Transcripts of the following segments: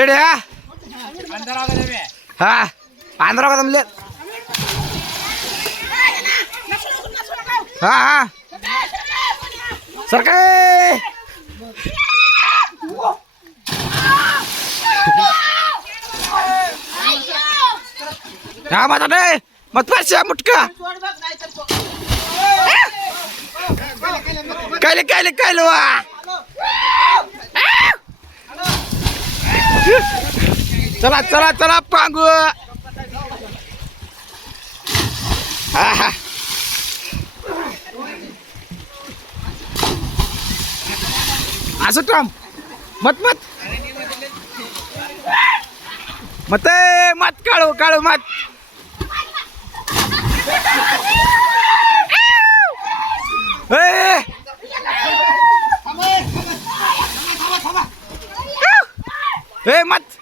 हा? अंदर आ गए मैं आंध्रा का जमले हा हा? सरकार हा माझा नाही मत पैसे मुटका. कायले कायले कायले वा? चला चला चला पांगू हा असं टॉम मत मत. मत मत काळू काळू मत. ए मत.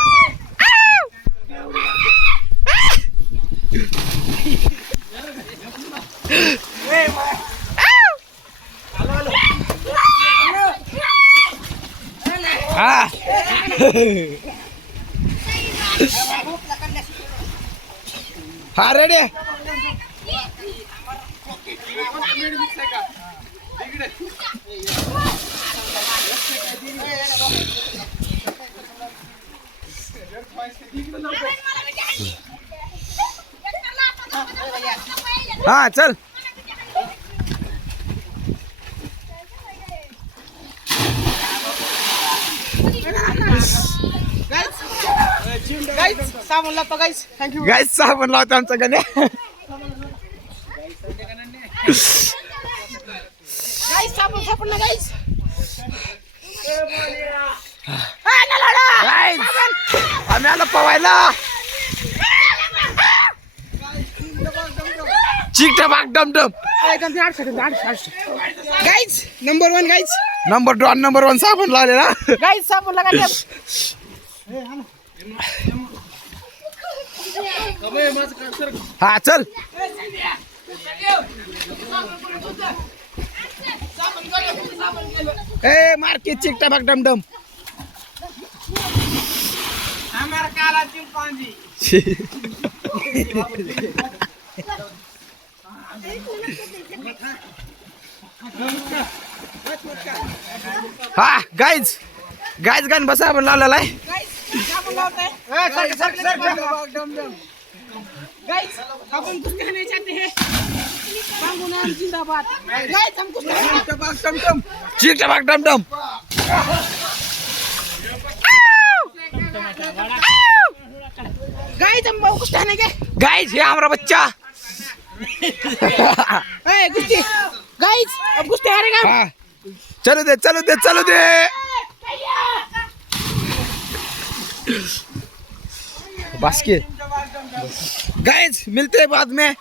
हा हा रेडी हा चल. गाइस सामान लाता गाइस थैंक यू गाईच साबण लावतो आमचा गणे आम्ही आलो पवायला चिक टबाक डम डम. एकदम आठ सेकंद आठ आठ guys number one guys number दोन नंबर वन साबण लावलेला गाइस सामान लगा दे हा चल. ए मार्केट डम डम. हमारा काला चिंपांजी. हा गाईज गाईज गाण बसा आपण लावलेला आहे. गाइस सामान लाता है सर सर सर डम डम. गाइस अपन कुछ कहने चाहते हैं बांगू नाम जिंदाबाद गाइस हम कुछ कहना चिक टबाक डम डम गाइस हम कुछ कहने के गाईज हे हमारा बच्चा. गाइस अब हारेगा चलो दे चलो दे चलो दे बस के गाइस मिलते हैं बाद में.